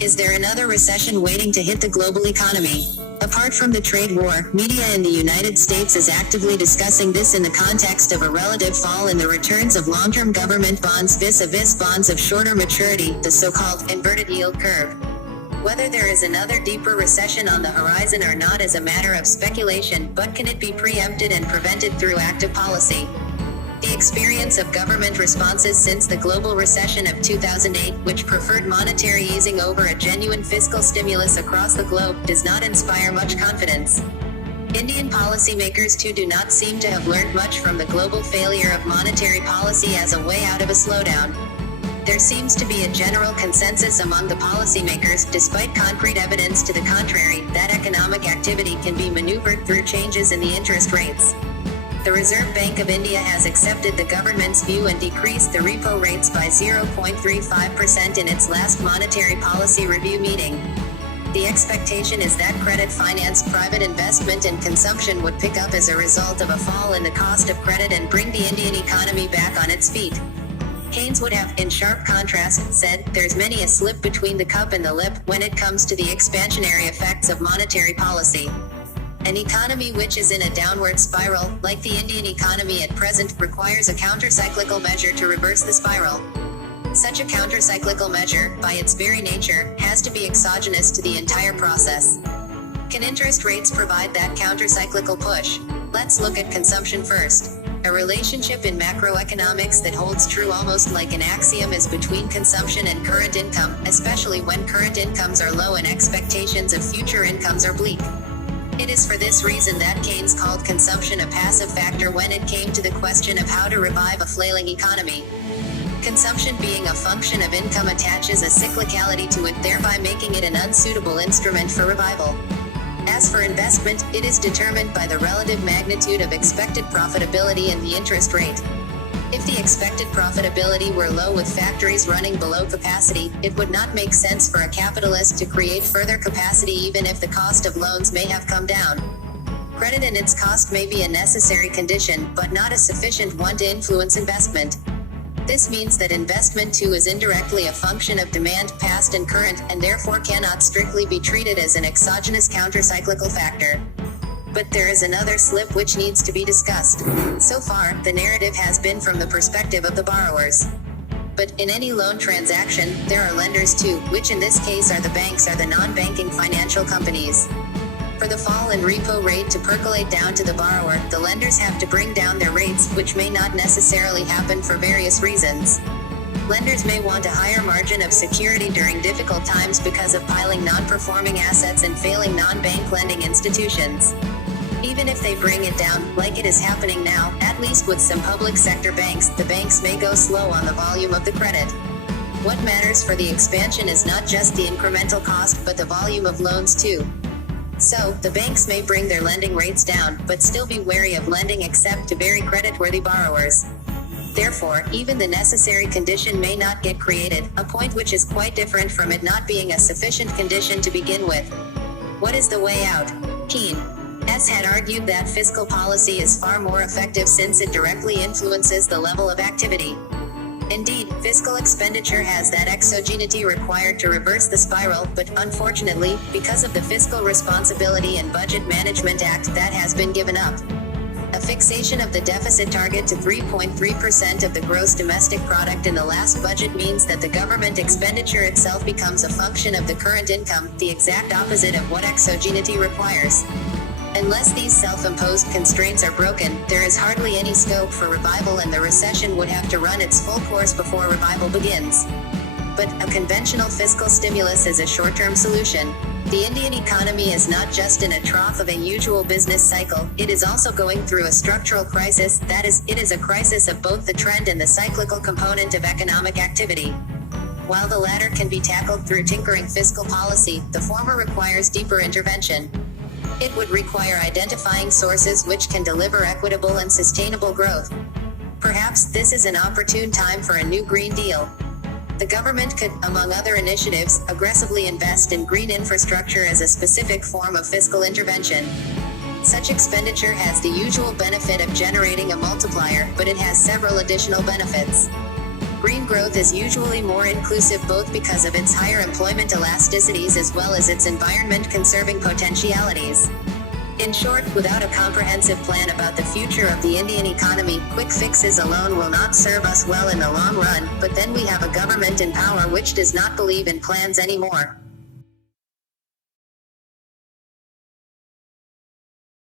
Is there another recession waiting to hit the global economy? Apart from the trade war, media in the United States is actively discussing this in the context of a relative fall in the returns of long-term government bonds vis-a-vis bonds of shorter maturity, the so-called inverted yield curve. Whether there is another deeper recession on the horizon or not is a matter of speculation, but can it be preempted and prevented through active policy? The experience of government responses since the global recession of 2008, which preferred monetary easing over a genuine fiscal stimulus across the globe, does not inspire much confidence. Indian policymakers too do not seem to have learned much from the global failure of monetary policy as a way out of a slowdown. There seems to be a general consensus among the policymakers, despite concrete evidence to the contrary, that economic activity can be maneuvered through changes in the interest rates. The Reserve Bank of India has accepted the government's view and decreased the repo rates by 0.35% in its last monetary policy review meeting. The expectation is that credit-financed private investment and consumption would pick up as a result of a fall in the cost of credit and bring the Indian economy back on its feet. Keynes would have, in sharp contrast, said, "There's many a slip between the cup and the lip when it comes to the expansionary effects of monetary policy." An economy which is in a downward spiral, like the Indian economy at present, requires a countercyclical measure to reverse the spiral. Such a countercyclical measure, by its very nature, has to be exogenous to the entire process. Can interest rates provide that countercyclical push? Let's look at consumption first. A relationship in macroeconomics that holds true almost like an axiom is between consumption and current income, especially when current incomes are low and expectations of future incomes are bleak. It is for this reason that Keynes called consumption a passive factor when it came to the question of how to revive a flailing economy. Consumption being a function of income attaches a cyclicality to it, thereby making it an unsuitable instrument for revival. As for investment, it is determined by the relative magnitude of expected profitability and the interest rate. If the expected profitability were low with factories running below capacity, it would not make sense for a capitalist to create further capacity even if the cost of loans may have come down. Credit and its cost may be a necessary condition, but not a sufficient one to influence investment. This means that investment too is indirectly a function of demand, past and current, and therefore cannot strictly be treated as an exogenous countercyclical factor. But there is another slip which needs to be discussed. So far, the narrative has been from the perspective of the borrowers. But in any loan transaction, there are lenders too, which in this case are the banks or the non-banking financial companies. For the fall in repo rate to percolate down to the borrower, the lenders have to bring down their rates, which may not necessarily happen for various reasons. Lenders may want a higher margin of security during difficult times because of piling non-performing assets and failing non-bank lending institutions. Even if they bring it down, like it is happening now, at least with some public sector banks, the banks may go slow on the volume of the credit. What matters for the expansion is not just the incremental cost, but the volume of loans too. So, the banks may bring their lending rates down, but still be wary of lending except to very credit-worthy borrowers. Therefore, even the necessary condition may not get created, a point which is quite different from it not being a sufficient condition to begin with. What is the way out? Keynes had argued that fiscal policy is far more effective since it directly influences the level of activity. Indeed, fiscal expenditure has that exogeneity required to reverse the spiral, but unfortunately, because of the Fiscal Responsibility and Budget Management Act, that has been given up. A fixation of the deficit target to 3.3% of the gross domestic product in the last budget means that the government expenditure itself becomes a function of the current income, the exact opposite of what exogeneity requires. Unless these self-imposed constraints are broken, there is hardly any scope for revival, and the recession would have to run its full course before revival begins. But a conventional fiscal stimulus is a short-term solution. The Indian economy is not just in a trough of a usual business cycle, it is also going through a structural crisis, that is, it is a crisis of both the trend and the cyclical component of economic activity. While the latter can be tackled through tinkering fiscal policy, the former requires deeper intervention. It would require identifying sources which can deliver equitable and sustainable growth. Perhaps this is an opportune time for a new Green Deal. The government could, among other initiatives, aggressively invest in green infrastructure as a specific form of fiscal intervention. Such expenditure has the usual benefit of generating a multiplier, but it has several additional benefits. Green growth is usually more inclusive both because of its higher employment elasticities as well as its environment-conserving potentialities. In short, without a comprehensive plan about the future of the Indian economy, quick fixes alone will not serve us well in the long run, but then we have a government in power which does not believe in plans anymore.